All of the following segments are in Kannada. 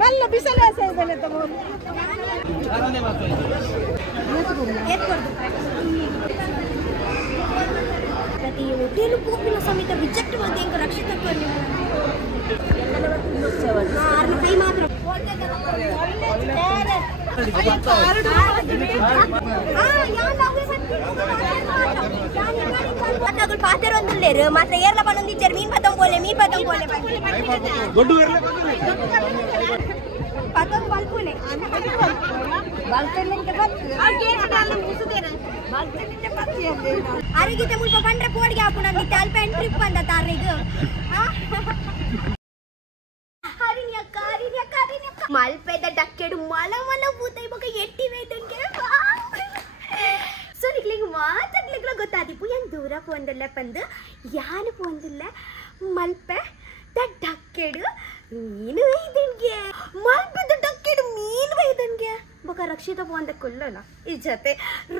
ಮಲ್ಲ ಬಿಸಲ ಸೇದನೆ ತಗೋ ಪ್ರತಿ ಹೋಟೆಲ್ ಕೂಪಿನ ಸಮೇತ ರಿಜೆಕ್ಟ್ ಮಾಡಿ ಹೆಂಗ ರಕ್ಷಿತಕ್ಕೆ ಕೈ ಮಾತ್ರ ಪಾತ್ರ ಒಂದಿಲ್ಲೇರು ಮಾತ್ರ ಏರ್ಲ ಬಂದಿದ್ದಾರೆ ಮೀನ್ ಪತಂಗ್ ಬೋಲೆ ಪತಂಗ್ ಬಲ್ಪುಲೆ ಅರಿಗಿತೆ ಮುಲ್ಪ ಬಂದ್ರೆ ಕೋಡಿಗೆ ಹಾಕೋಣ ಅಲ್ಪ ಟ್ರಿಪ್ ಬಂದ ತಾರಿಗೂ ಮಲ್ಪೆದ ಡಕ್ಕೆಡು ಮಲ ಮಲ ಬೂತ ಇವಾಗ ಎಟ್ಟಿವೆ ಇದ್ದಂಗೆ ಸೊ ನಿಕ್ಲಿಗೆ ಮಾತಾಡ್ಲಿಕ್ಕೆ ಗೊತ್ತಾದಿಪ್ಪು ಹೆಂಗ್ ದೂರ ಪೋಂದಿಲ್ಲ ಬಂದು ಯಾನು ಪೋಂದಿಲ್ಲ ಮಲ್ಪೆ ದ ಡಕ್ಕೆಡು ಮೀನು ಒಯ್ದಂಗೆ ಮಲ್ಪೆದ ಡಕ್ಕೆಡು ಮೀನು ಒಯ್ದಂಗೆ ಬೊಕ ರಕ್ಷಿತ ಪೋಂದ ಕೊಲ್ಲಲ್ಲ ಈ ಜೊತೆ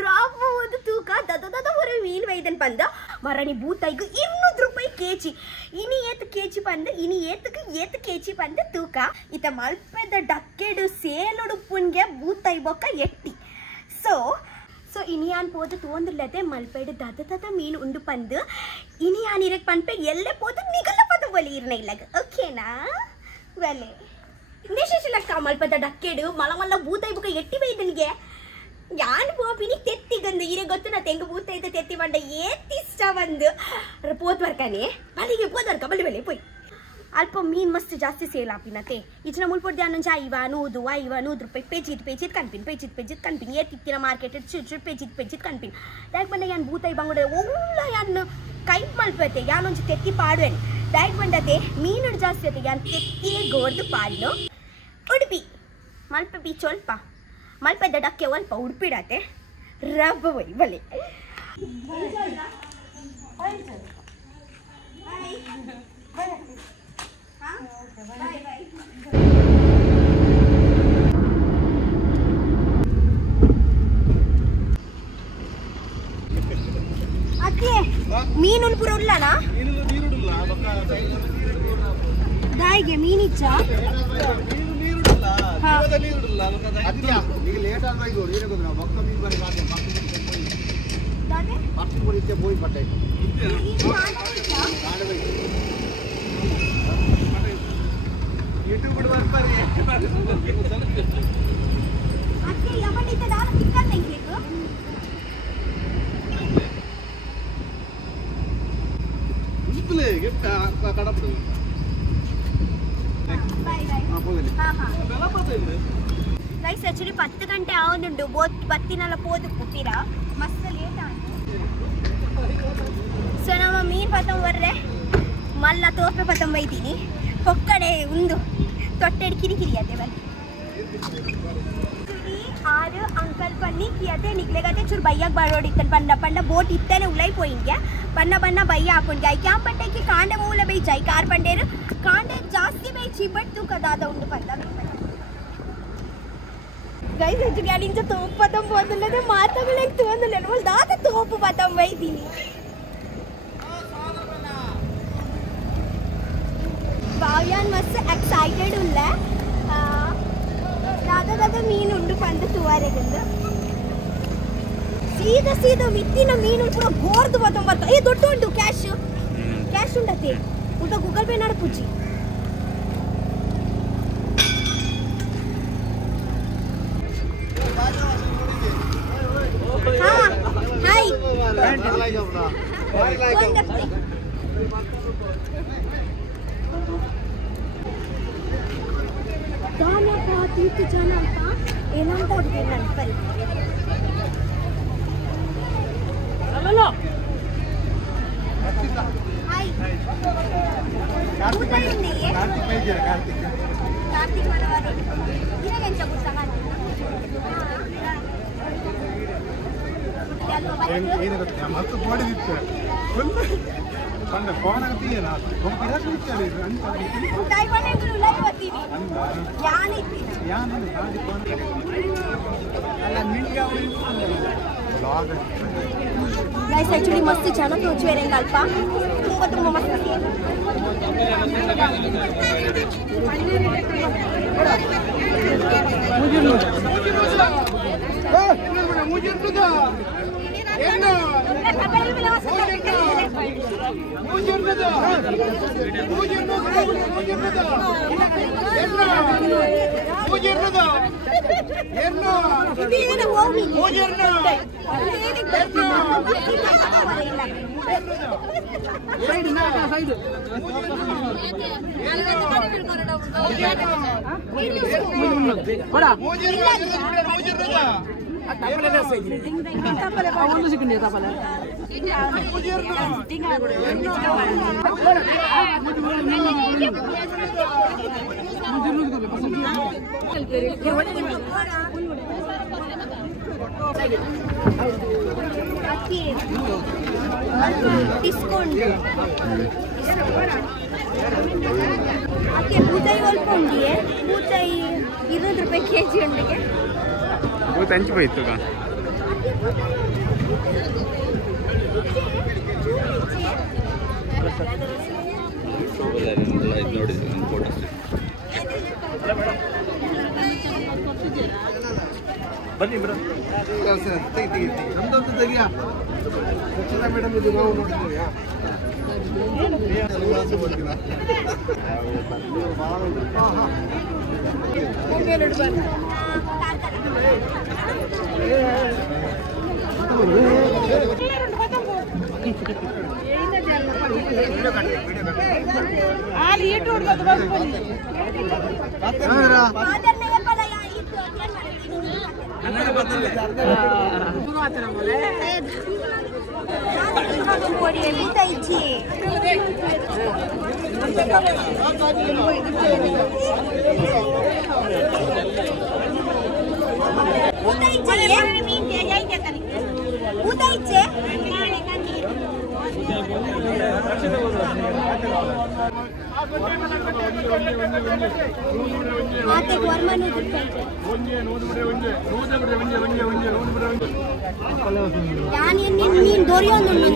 ರಾಪ ಒಂದು ತೂಕ ದದ ಹೊರ ಮೀನು ಒಯ್ದನ್ ಬಂದ ಮರಣಿ ಬೂತೈಗು 200 ರೂಪಾಯಿ ಕೆಜಿ ಇನಿ ಏತ್ ಕೆಜಿ ಬಂದು ಇನಿ ಏತ್ ಕೆಜಿ ಬಂದು ತೂಕ ಇತ ಮಲ್ಪೆದ ಡಕ್ಕೆಡು ಸೇಲುಡು ಪುನ್ಗೆ ಬೂತೈ ಬೊಕ್ಕ ಎಟ್ಟಿ ಸೊ ಇನಿ ಯಾನ್ ಪೋದು ತೋಂದಿಲ್ಲದೆ ಮಲ್ಪೆಡು ದದ ಮೀನು ಉಂಡು ಪಂದು ಇನಿ ಯಾನ್ ಇರಕ್ ಪನ್ಪೆ ಎಲ್ಲೆ ಪೋದು ನಿಗಲ್ಲ ಪದ ಬಲಿ ಇರ್ನ ಇಲ್ಲಗ ಓಕೆನಾ ಬಲೆ ನಿಶೇಷಲಕ್ಕ ಮಲ್ಪೆದ ಡಕ್ಕೆಡು ಮಲ ಬೂತೈ ಬೊಕ್ಕ ಎಟ್ಟಿ ಬೈದನಿಗೆ ಯಾನ್ ಪೋಪಿನಿ ತೆತ್ತಿಗಂದು ಇರೆ ಗೊತ್ತು ನಾ ತೆಂಗು ಬೂತೈತೆ ತೆತ್ತಿ ಬಂಡ ಏತಿಷ್ಟ ಬಂದು ಪೋತ್ ಬರ್ಕಾನೆ ಬಲಿಗೆ ಪೋದ್ ಬರ್ಕ ಬಲಿ ಪೋಯ್ ಅಲ್ಪ ಮೀನ್ ಮಸ್ತ್ ಜಾಸ್ತಿ ಸೇಲ್ ಆಪಿನತೆ ಇಚ್ಚಿನ ಮುಲ್ಪೊಡ್ದೆ ಅನ್ನೊಂಚ 100 ರೂಪಾಯಿ ಪೇಜಿತ್ ಕನ್ಪಿನ್ ಏತಿತ್ತಿನ ಮಾರ್ಕೆಟ್ ಚುಚ್ಚು ಪೇಜಿತ್ ಕನ್ಪಿನ್ ಡೈರೆಕ್ಟ್ ಬಂದ ಯಾನ್ ಬೂತೈ ಬಂಗುಡೆ ಒಳ್ಳ ಯಾನ್ ಕೈ ಮಲ್ಪತೆ ಯಾನೊಂಚ ತೆತ್ತಿ ಪಾಡುವೆನ್ ಡೈರೆಕ್ಟ್ ಬಂದತೆ ಮೀನು ಜಾಸ್ತಿ ಅತೆ ಯಾನ್ ತೆತ್ತಿಯೇ ಗೋರ್ದು ಪಾಡ್ನು ಉಡುಪಿ ಮಲ್ಪ ಬೀಚ್ ಒಲ್ಪ ಮಲ್ಪೆದ ಡಕ್ಕೆ ಒಲ್ಪ ಉಡುಪಿಡತೆ ರಬ್ಬ ಬೈ ಬಲೆ ಮೀನು ಪೂರ ಉಳ್ಳನಾ ದಾಯಿಗೆ ಮೀನಿಚ್ಚ ಗೈಸ್ ಆಕ್ಚುಲಿ 10 ಗಂಟೆ ಆವೊಂದುಂಡು ಬತ್ತಿನಲ್ಲ ಪೋದು ಪುಟ್ಟಿರ ಮಸ್ತ್ ಲೇಟ್ ಆಯ್ತು ಸೊ ನಮ್ಮ ಮೀನ್ ಪತಂ ಬರ್ರೆ ಮಲ್ಲ ತೋಪೆ ಪತಂ ಬೈತೀನಿ ಹೊಕ್ಕಡೆ ಒಂದು ತೊಟ್ಟೆಡ್ ಕಿರಿಕಿರಿ ಅದೇ ಬಲ್ಲಿ ಆರು ಅಂಕಲ್ ಪನ್ನಿ ಕಿಯತೆ ನಿಗ್ಲೆಗತೆ ಚೂರು ಬಯ್ಯಾಗ ಬಾಡೋಡಿತ್ತನ್ ಪಂಡ ಬೋಟ್ ಇತ್ತನೆ ಉಳೈ ಪೋಯಿಂಗೆ ಬಣ್ಣ ಬಯ್ಯ ಹಾಕೊಂಡ್ಗೆ ಐ ಕ್ಯಾಂಪಟ್ಟೆಗೆ ಕಾಂಡೆ ಮೂಲ ಬೈ ಜೈ ಕಾರ್ ಪಂಡೇರು ಕಾಂಡೆ ಜಾಸ್ತಿ ಬೈ ಚಿಬಟ್ ತೂಕದಾದ ಉಂಡು ಪಂಡ ಗೈಸ್ ಆಕ್ಚುಲಿ ಅಲ್ಲಿಂದ ತೋಪು ಪತಂ ಹೋದಲ್ಲದೆ ಮಾತಾಗಲೇಕ್ ತೋಂದಿಲ್ಲ ನಮ್ಮಲ್ಲಿ ದಾತ ತೋಪು ಪತಂ ಬೈತೀನಿ ಭಾವ್ಯಾನ್ ಮಸ್ತ್ ಎಕ್ಸೈಟೆಡ್ ಉಲ್ಲ ದಾದ ಮೀನು ಉಂಡು ಪಂದು ತುವಾರೆಗಂದು ಸೀದಾ ವಿತ್ತಿನ ಮೀನು ಪೂರ ಗೋರ್ದು ಪತಂ ಬರ್ತ ಏ ದೊಡ್ಡ ಉಂಟು ಕ್ಯಾಶ್ ಉಂಡತೆ ಉಂಟ ಗೂಗಲ್ ಪೇ ನಾಡ ಪೂಜಿ ಹಾಯ್ ದಾನಪ್ಪ ತೀರ್ಥ ಜನ ಅಂತ ಏನಂತ ಹುಡುಗಿಲ್ಲ ಅನ್ಪರಿ ಹಾಯ್ ಕಾರ್ತಿಕ್ ಮನವಾರಿ ಇರಾಗೆಂಚ ಗುಡ್ತಾಗ ಏನು ಗೊತ್ತಾ ಮತ್ತು ಮಾಡಿದಿತ್ತು ಪಂಡ ಫೋನ್ ಆಗ್ತೀಯಲ್ಲ ಯಾನ गाइस एक्चुअली मस्त जन तोचुवेरे अल्प ತುಂಬ ಮಸ್ತ್ ಡಿಸ್ಕೌಂಟ್ ಬೂತಾಯಿ ಅಲ್ಪ ಉಂಡಿಯೇ ಬೂತಾಯಿ 20 ರೂಪಾಯಿ ಕೆಜಿ ಉಂಡಿಗೆ ಬೂತಾಯಿ ಹಂಚಿ ಹೋಯ್ತು ಬನ್ನಿ ಮೇಡಮ್ ನಮ್ದೊಂದು ತೆಗಿಯಾ ಮೇಡಮ್ ಇದು ನಾವು ನೋಡಿದ್ದೀವಿ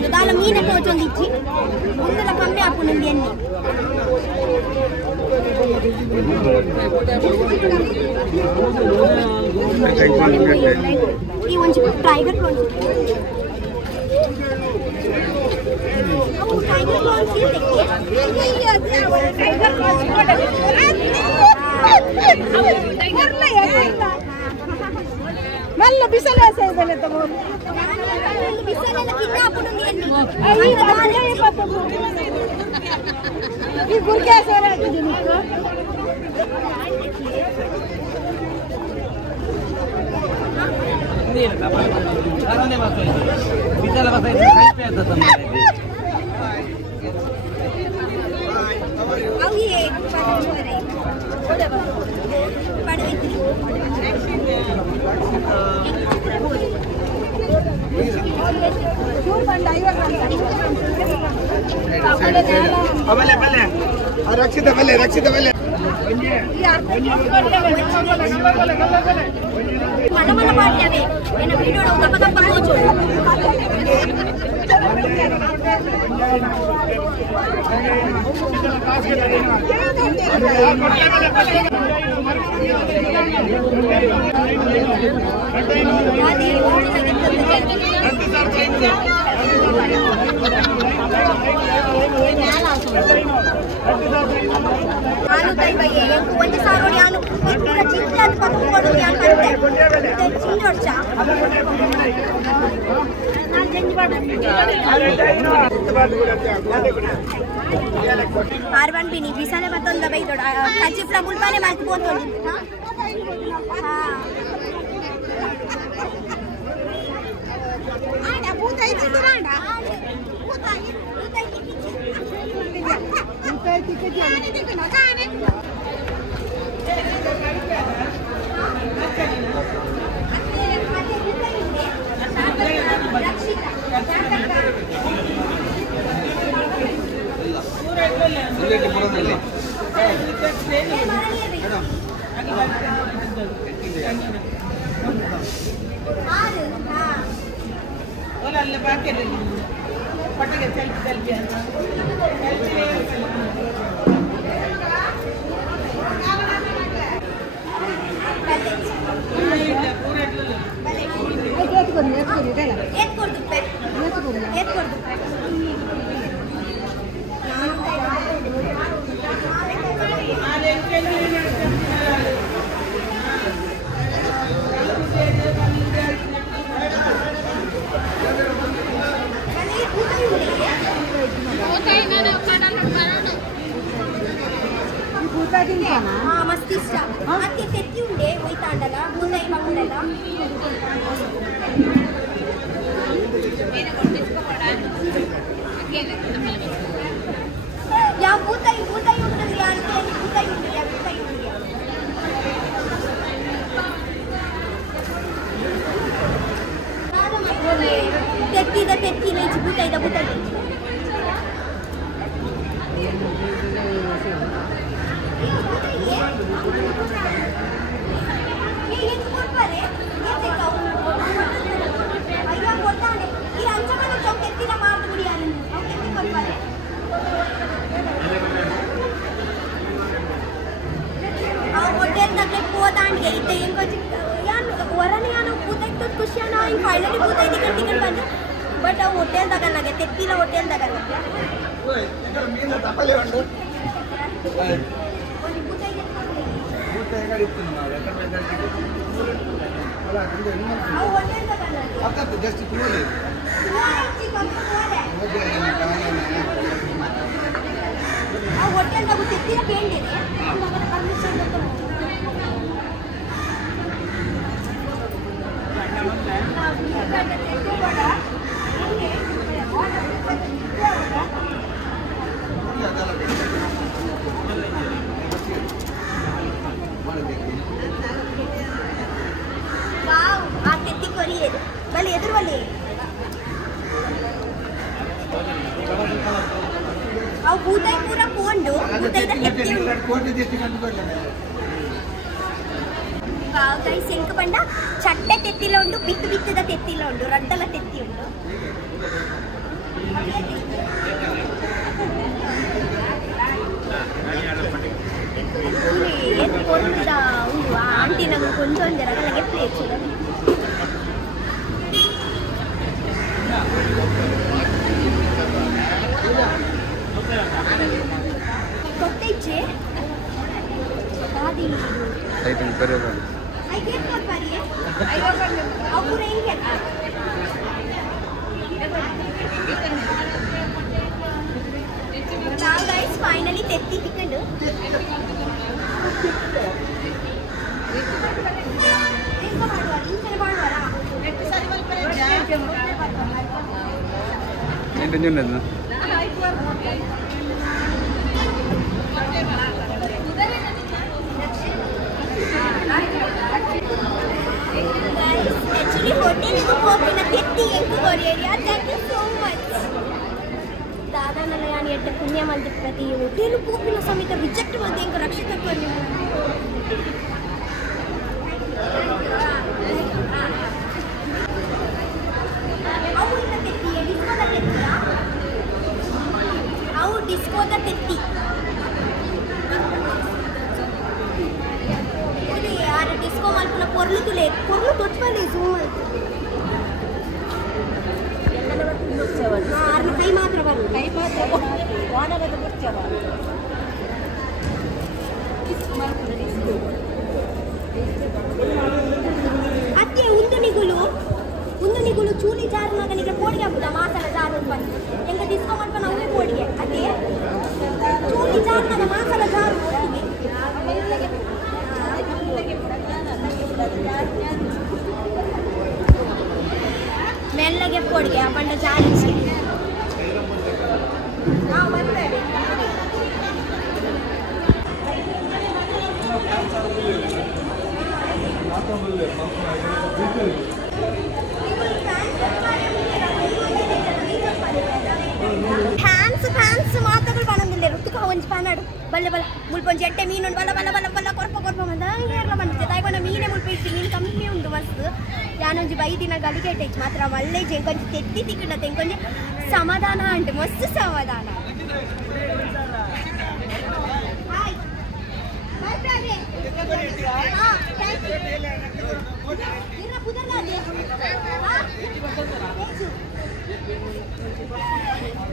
దాని మీన తోచొంది ఇచ్చి ముందర పంపే అప్పునుంది అన్ని ఈ ಒಂಚ tiger prawns tiger prawns tiger prawns ಮಲ್ಲ ಬಿಸಲ ಸೇಬಲೆ ತಗೋ ಬಿಸಲೆಲ್ಲ ಕಿನ್ನಾಪುಡುಂದಿ ಎನ್ನಿ ಐದು ಬಾಳೆ ಪಪ್ಪು ಈ ಗುರ್ಗೆ ಸೇರ ಹಾಕಿದಿ ನಿಕ್ಕು ನೀರು ಕಾರನೆ ಬಾಸೋ ಬಿಸಲ ಬಾಸೋ ಕೈಪೆ ಅಂತ ಸಂಬಂಧ ಅವಿಯೇ ಪಡೋರೆ ಪಡೈತಿ ರಕ್ಷಿತ ಬಲ್ಲೆ ಮನ ಮಾಡ್ತೇವೆ ಏನು ವಿಡಿಯೋ ತಪ್ಪ ತಪ್ಪ ಹೋಚು ಆನು ತೈಬಯ್ಯೆ ಒಂದು ಸಾರೋಡಿ ಆನು ಪೂರ ಚಿಂತೆ ಅದು ಪಕ್ಕೊಡು ಅಂತ ಚಿಂತೆ ವರ್ಷ ನಾನು ಚೇಂಜ್ ಆರ್ಬನ್ ಬಿನಿ ಬಿಸಾಲೆ ಮತ್ತೊಂದ ಬೈದೋಡ ಕಚಿಪ್ಲ ಮುಲ್ಪಾನೆ ಮಾತು ಬೋತೋಡಿ ಆಡ ಭೂತಾಯಿ ತಿಂದಿರಾಂಡ ಭೂತಾಯಿ मस्त इष्ट अति तेत्ती उंडे होयतांडल बूताई बांगुडल या बूताई बूताई उंटदी अंटे बूताई उंडी या बूताई उंडी तेत्तीदा तेत्ती लेची बूताईदा बूताई बट होटेल तगल्लागे तेत्तीला होटेल तगल्लागे होटेल तक तेत्तीला पेंट ಇದೆ परमिशन वाव आ तेत्ती कोरिये बले ಎದುರು ಬಲೆ ಆ ಬೂತಾಯಿ ಪೂರ ಕೊಂಡು ಬೂತಾಯಿದ ತೆತ್ತಿ ಕೋಟಿ ದೇತಿ ಕಂಡುಕೊಳ್ಳ ವಾವ್ ಗೈಸ್ ಎಂಕ ಬಂಡ ಚಟ್ಟೆ ತೆತ್ತಿಲ ಉಂಡು ಬಿತ್ತು ಬಿತ್ತದ ತೆತ್ತಿಲ ಉಂಡು ರಡ್ಡಲ ತೆತ್ತಿ ಉಂಡು ಎತ್ತು ಕೊಡ್ತಿದ ಉಂಡು ಆಂಟಿ ನಮಗೆ ಕೊಂಚೊಂದು ರಗಲಗೆ ಪ್ಲೇಟ್ ಕೊಟ್ಟೈಚೆ ಆದಿ ಐಟಂ ಕರೆಯೋದು I get what pariye I don't know how pura hinge now guys finally tetti tikkandu enga maduva intene maduva nettu sari malpare ಎಂಟು ಜನ actually hotel ko ಹೋಗಿನ ತೆತ್ತಿ ಎಂಕು ಕೊರಿಯರಿಯಾ thank you so much दादा ನನ್ನ ಯಾನಿ ಎಡ್ಡ ಪುಣ್ಯ ಮಂದಿ ಪ್ರತಿ ಹೋಟೆಲ್ ಕೋಪಿನ ಸಮೇತ ರಿಜೆಕ್ಟ್ ಮಂದಿ ಎಂಕ ರಕ್ಷಿತ ಕೊರಿ ಅವು ಇನ್ನ ತೆತ್ತಿ ಡಿಸ್ಕೋದ ತೆತ್ತಿ ಅವು ಡಿಸ್ಕೋದ ತೆತ್ತಿ डिस्को मालपुना पोर्लु तुले पोर्लु तोचपले जूम आर्न कई मात्र बरु कई मात्र वानगद बुर्चव अत्ते ಉಂದು ನಿಗುಲು ಚೂಲಿ ಜಾರ್ ಮಗನಿಗೆ ಕೋಡಿಗೆ ಹಾಕುದ ಮಾಸಲ ಜಾರ್ ಬಂದು ಎಂಗ ಡಿಸ್ಕೋ ಮಾಡ್ಕೊಂಡು ಅವೇ ಕೋಡಿಗೆ ಅದೇ ಚೂಲಿ ಜಾರ್ ಮಗ ಮಾಸಲ ಜಾರ್ ಮೆಲ್ಲಗೆ ಕೋಡಿಗೆ ಆ ಪಂಡ ಜಾರಿಸಿ ನಾವು ಬರ್ತೇವೆ ಫ್ಯಾನ್ಸ್ ಮಾತುಗಳು ಬಣ್ಣದಿಲ್ಲ ಋತುಕ ಒಂಜಿ ಪನ್ನಡು ಬಲ್ಲೆ ಬಲ್ಲ ಮುಲ್ಪೊಂಜಿ ಎಟ್ಟೆ ಮೀನುಂಡು ಬಲ್ಲ ಬಲ್ಲ ಬಲ್ಲ ಬಲ್ಲ ಕೊರ್ಪ ಕೊರ್ಪ ಬಂದ ಏರ್ಲ ಬಂದಿದ್ದೆ ತಾಯ್ಕೊಂಡ ಮೀನೇ ಮುಲ್ಪ ಇಟ್ಟು ಮೀನು ಕಮ್ಮಿ ಉಂಟು ಮಸ್ತ್ ಯಾನೊಂಜಿ ಬೈದಿನ ಗಲಿಗೆಟ್ ಇತ್ತು ಮಾತ್ರ ಒಳ್ಳೆ ಎಂಕೊಂಜಿ ತೆತ್ತಿ ತಿಕ್ಕಣತೆ ಎಂಕೊಂಜಿ ಸಮಾಧಾನ ಅಂಟು ಮಸ್ತ್ ಸಮಾಧಾನ.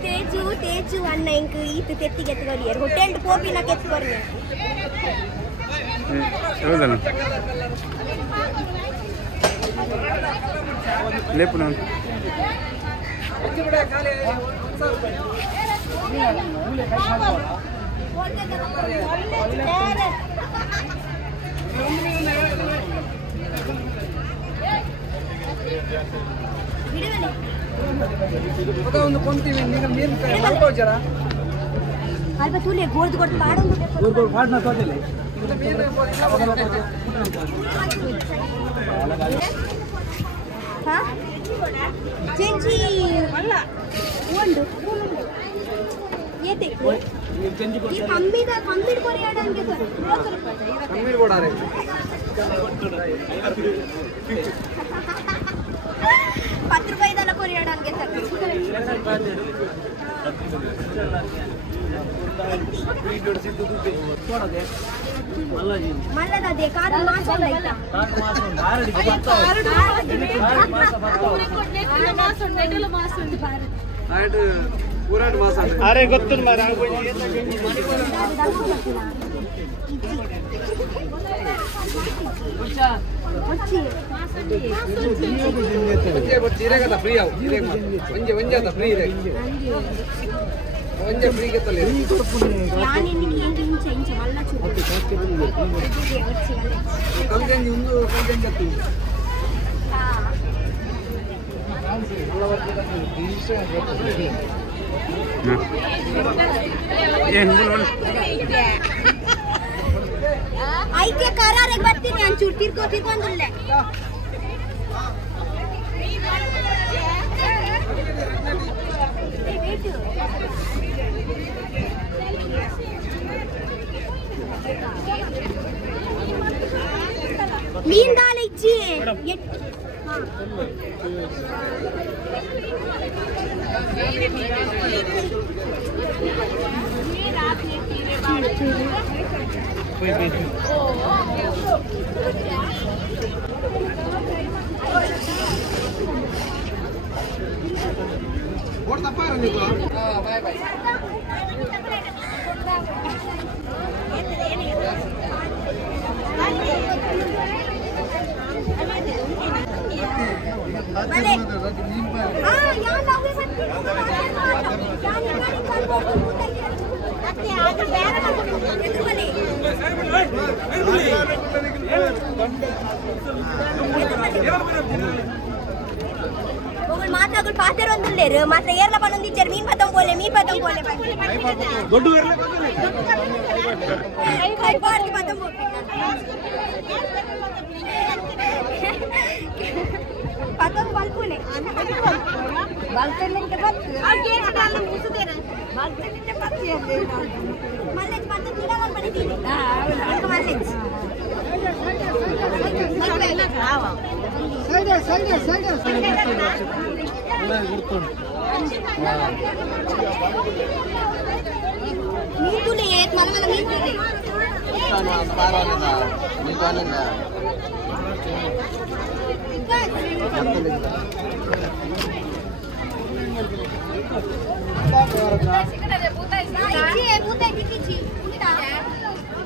ತೇಜು ತೇಜು ಅನ್ನ ಇಂಕ್ ಈತು ತೆತ್ತಿಗೆ ಎತ್ಕೊರಿಯರು ಹೊಟ್ಟೆಂಟು ಪೋಪಿನ ಕೆತ್ಕೊರಿ లేపు ಒಂದು ಕೊಂತೀವಿ ನೀವು ಮೀನು ಮಲ್ಕೋಜರ ಅಲ್ಪ ತೂಲೆ ಗೋರ್ದು ಕೊಟ್ಟು ಪಾಡು ಗೋರ್ದು ಪಾಡ್ನ ತೋದಿಲ್ಲ ಹಾ ಚೆಂಜಿ ಅಲ್ಲ ಒಂದು ಏತೆ ಈ ಕಂಬಿದ ಕಂಬಿಡ್ ಕೊರಿಯಾಡ ಅಂಗೆ ಕಂಬಿಡ್ ಕೊಡಾರೆ 10 ರೂಪಾಯಿದಲ್ಲ ಕೊರಿಯಾಡ ಅಂಗೆ ಸರ್ ಮಲ್ಲದದೆ ಕಾರು ಮಾಸ ಉಂಟಾ ಅರೆ ಗೊತ್ತು ಫ್ರೀ ಫ್ರೀ ಒಂದೇ ಫ್ರೀ ಗೆತ್ತಲ್ಲ ಕಲ್ಗಂಜಿ ಒಂದು ಕಲ್ಗಂಜಿ ಹತ್ತು ಐಕೆ ಕರಾರಿಗೆ ಬರ್ತೀನಿ ಒಂಚೂರು ತಿರ್ಕೊಂಡಿಲ್ಲ ಮೀನ್ ದಾಲ್ ಇಜ್ಜಿ ಬಾಯ್ ಬಾಯ್ ಮಾತ್ರ ಪಾತ್ರ ಒಂದುಲ್ಲೇರು ಮಾತ್ರ ಏರ್ಲ ಬಂದಿದ್ದಾರೆ ಮೀನ್ ಪತಂಗ್ ಬೋಲೆ ಪತಂಗ್ ಬಲ್ಪುನೆ ಮಲ್ಲೆಜ್ ಪತಂಗ್ ಗಿಡಗಳು ಪಡಿತೀನಿ ಮಲ್ಲೆಜ್ ಮೀನ್ ತುಲೆ ಮಲ ಮಲ ಮೀನ್ ತುಲೆ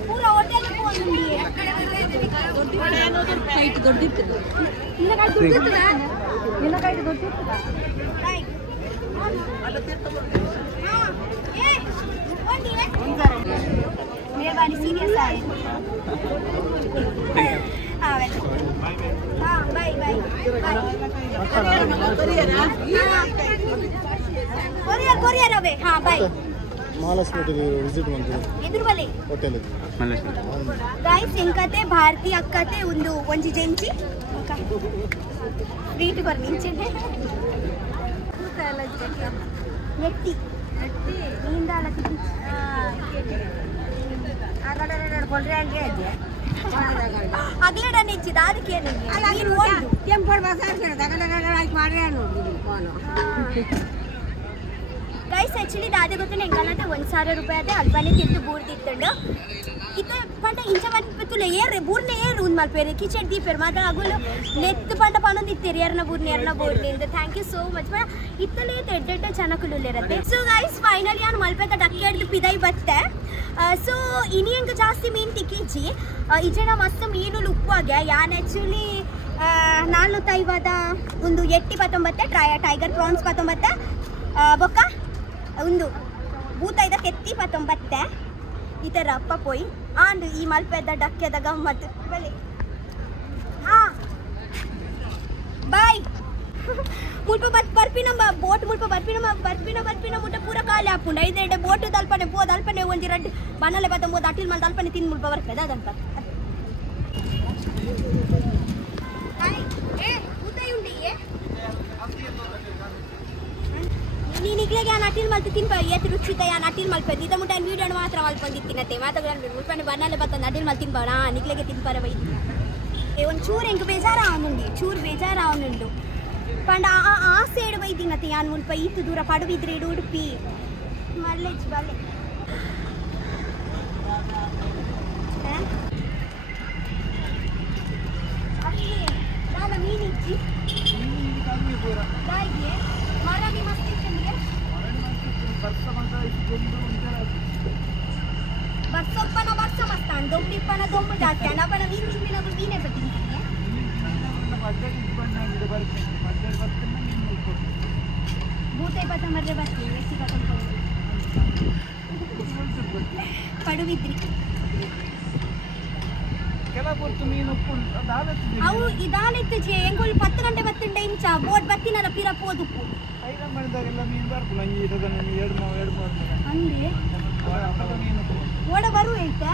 ಪೂರ ಹೋಟೆಲ್ ದೊಡ್ಡಿರ್ತದೆ मेहरबानी सीरियस आए हाँ हाँ बाय बाय कोरियर कोरियर अबे हाँ बाय महालक्ष्मी विजिट ಎದುರು ಬಲೆ ಹೋಟೆಲ್ ಗೈಸ್ ಎಂಕತೆ ಭಾರತಿ ಅಕ್ಕತೆ ಒಂದು ಒಂಜಿ ಜೆಂಚಿ ಸ್ವೀಟ್ ಕೊರ್ ನಿಂಚೆನೆ ನೆಟ್ಟಿ ನೀಂದಾಲ ತಿಕ್ಕಿ ಆ ಕಡೆ ಕೊಡ್ರೆ ಅಂಗೆ ಅಗ್ಲೇಡ ನೆಚ್ಚಿದ ಅದಕ್ಕೆ ಗೈಸ್ ಆಕ್ಚುಲಿ ದಾದ ಗೊತ್ತಿಲ್ಲ ಹೆಂಗಲ್ಲಂತೆ 1,000 ರೂಪಾಯಿ ಅದೇ ಅಲ್ಬಾನಿ ತಿಂದು ಬೂರ್ದಿತ್ತಂಡು ಇತ್ತ ಪಂಡ ಇಂಚ ಬಂದ್ಬಿತ್ತುಲೆ ಏರ್ ಬೂರ್ನೆ ಏರ್ ಒಂದು ಮಲ್ಪೇರಿ ಕಿಚನ್ ದೀಪೇರ್ ಮಾತ್ರ ಆಗೋಲು ನೆತ್ತು ಪಂಡ ಪನ್ನೊಂದು ಇತ್ತೇರಿ ಎರ್ನ ಬೂರ್ನಿ ಅಂತ thank you so much but ಇತ್ತಲೇ ಎಡ್ಡೆಡ್ಡ ಚೆನ್ನಾಗಿರುತ್ತೆ ಸೊ ಗೈಸ್ ಫೈನಲಿ ನಾನು ಮಲ್ಪೇದ ಡಕ್ಕೆ ಹಿಡ್ದು ಪಿದೈ ಬತ್ತೆ ಸೊ ಇನಿ ಹೆಂಗೆ ಜಾಸ್ತಿ ಮೀನು ತಿಕ್ಕಿಚ್ಚಿ ಈಜೆನ ಮಸ್ತ್ ಮೀನು ಉಪ್ಪುವಾಗೆ ಯಾನ್ ಆ್ಯಕ್ಚುಲಿ 450 ಒಂದು 8 ಟೈಗರ್ ಪ್ರಾನ್ಸ್ 19 ಬೊಕ್ಕ ಒಂದು ಬೂತೈದ ಕೆತ್ತಿ 19 ಈ ಥರ ಅಪ್ಪ ಪೋಯಿ ಆಂಡ್ ಈ ಮಲ್ಪೆದ ಡಕ್ಕೆದ ಗಮ್ಮತ್ತು ಬಲಿ ಬಾಯ್ ಮುಲ್ಪ ಬರ್ಪಿನ ಬೋಟ್ ಮುಲ್ಪ ಬರ್ಪಿನ ಮುಟ್ಟ ಪೂರ ಖಾಲಿ ಹಾಪುಂಡ ಐದೆಡೆ ಬೋಟ್ ದಲ್ಪನೆ ಒಂದಿ ರಡ್ಡು ಬನ್ನಲೆ ಬತ್ತಂಬೋದು ಅಟಿಲ್ ಮಲ್ ದಲ್ಪನೆ ತಿಂದು ಮುಲ್ಪ ಬರ್ಪೆದ ಅದಂತ ನೀನಿಗ್ಲೆಗೆ ಯಾನ್ ಅಟಿಲ್ ಮಲ್ತು ತಿನ್ಪ ಏತ್ ರುಚಿತ ಯಾನ್ ಅಟಿಲ್ ಮಲ್ಪೆದ್ದು ಇದ ಮುಟ್ಟ ವೀಡಿಯೋ ಮಾತ್ರ ಮಲ್ಪಂದಿತ್ತಿನತ್ತೆ ಮಾತಾಡ ಮುಲ್ಪನೆ ಬನ್ನಲೆ ಬತ್ತಂದು ಅಟಿಲ್ ಮಲ್ ತಿನ್ಪವಣ ನಿಗ್ಲೆಗೆ ತಿನ್ಪರ ಬೈದು ಒಂದು ಚೂರು ಹೆಂಗೆ ಬೇಜಾರು ಅವನುಂಡು ಪಂಡ ಆ ಸೈಡ್ ಬೈದಿನತ್ತೆ ಯಾನ್ ಮುಲ್ಪ ಈತು ದೂರ ಪಡುವಿದ್ರೆ ಇಡು ಉಡುಪಿ ಮಲ್ಲೆಜ್ ಬಲ್ಲೆ ನಾನು ಮೀನಿಚ್ಚಿ ದಾಯಿಗೆ ಮರಳಿ ಮಸ್ತ್ ಬರ್ಸೊಪ್ಪನ ಬರ್ಸ ಮಸ್ತ್ ಅಣ್ಣ ದೊಂಬಿಪ್ಪನ ದೊಂಬು ಜಾಸ್ತಿ ಅಣ್ಣ ಅಪ್ಪನ ಮೀನೇ ಬರ್ತೀನಿ ಬೂತೆ ಬತ್ತಂಬರ್ರೆ ಬರ್ತೀನಿ ವೆಸಿ ಬತ್ತಂಬ ಪಡುವಿದ್ರಿ ಅವು ಇದಾನಿತ್ತು ಜೆ ಎಂಗೋಳು 10 ಗಂಟೆ ಬತ್ತುಂಡ ಇಂಚ ಬೋಟ್ ಬತ್ತಿನರ ಪಿರ ಪೋದುಪ್ಪು ಅಂದೆ ಓಡ ಬರುವ ಐತೆ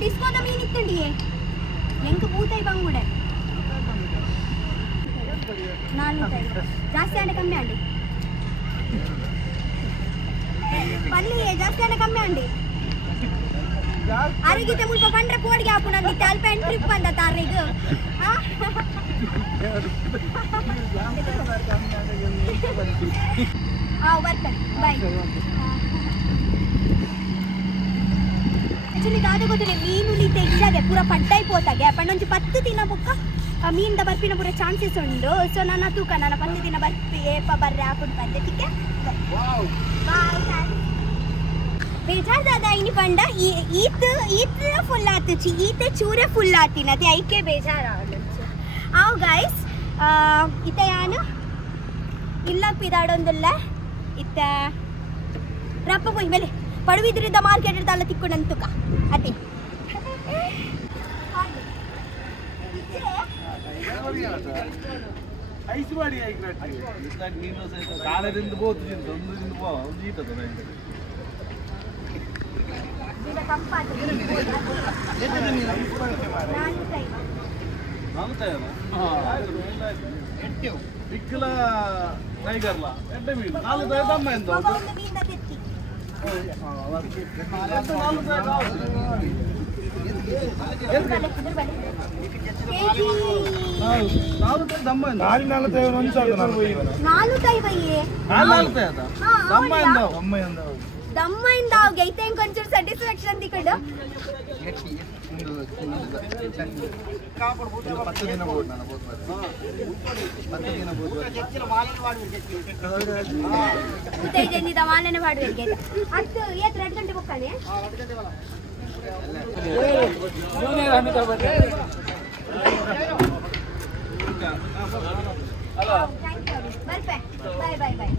ಡಿಸ್ಕೋದ ಮೀನು ಇತ್ತಂಡಿಯೇ ಎಂಕ ಬೂತಾಯಿ ಬಂಗುಡೆ 4 ಜಾಸ್ತಿ ಆಂಡೆ ಕಮ್ಮಿ ಆಂಡಿ ಪಲ್ಲಿ ಜಾಸ್ತಿ ಆಂಡೆ ಕಮ್ಮಿ ಆಂಡಿ ಅರಿಗಿತೆ ಮುಲ್ಪ ಕಂಡ್ರೆ ಕೋಡಿಗೆ ಹಾಪುಣ ಅಲ್ಪ ಟ್ರಿಪ್ ಬಂದ ತಾರಿಗ ಬರ್ತೆ ಬಾಯ್ ಆಕ್ಚುಲಿ ದಾದ ಗೊತ್ತಿಲ್ಲ ಮೀನು ತೆಗ್ಸಾಗೆ ಪೂರ ಪಡ್ಡಾಯಿ ಪೋತಾಗೆ ಪಂಡೊಂದು 10 ದಿನ ಬುಕ್ಕ ಮೀನಿಂದ ಬರ್ಪಿನ ಪೂರ ಚಾನ್ಸಸ್ ಉಂಡು ಸೊ ನನ್ನ ತೂಕ ನನ್ನ 10 ದಿನ ಬರ್ಪಿ ಏಪ ಬರ್ರೆ ಹಾಕೊಂಡು ಬಂದೆ ತಿಕ್ಕೆ ಬೇಜಾರ್ ದಾದ ಇನಿ ಪಂಡ ಈತ್ ಫುಲ್ ಆತುಚಿ ಈತೆ ಚೂರೆ ಫುಲ್ ಆತಿನತಿ ಐಕೆ ಬೇಜಾರ ಆವ್ ಗೈಸ್ ಇತ್ತ ಯಾನು ಇಲ್ಲ ಪಿದಾಡೊಂದಿಲ್ಲ ಇತ್ತ ರಪ್ಪ ಪೋಯ್ ಮೇಲೆ ಪಡುವಿದ್ರಿಂದ ಮಾರ್ಕೆಟ್ ಇಡ್ದಲ್ಲ ತಿಕ್ಕೊಂಡಂತುಕ ಅತಿ ಐಸ್ವಾಡಿ ಮೀನು ಕಾಲದಿಂದ ಬೋತು ಬಿಕ್ಕಲ ಟೈಗರ್ಲ ಎಡ್ಡೆ ಮೀನು 4 ದಮ್ಮ ಎಂತ ದಮ್ಮಿಂದ ಐತೆ ಕೊಂಚೂರು ಸ್ಯಾಟಿಸ್ಫ್ಯಾಕ್ಷನ್ ತಿಕೊಂಡು ಮಾಲನೆ ಮಾಡ್ಬೇಕು ಅದು 2 ಗಂಟೆ ಬುಕ್ಕಾನೆ ಬರ್ಪೆ ಬಾಯ್ ಬಾಯ್ ಬಾಯ್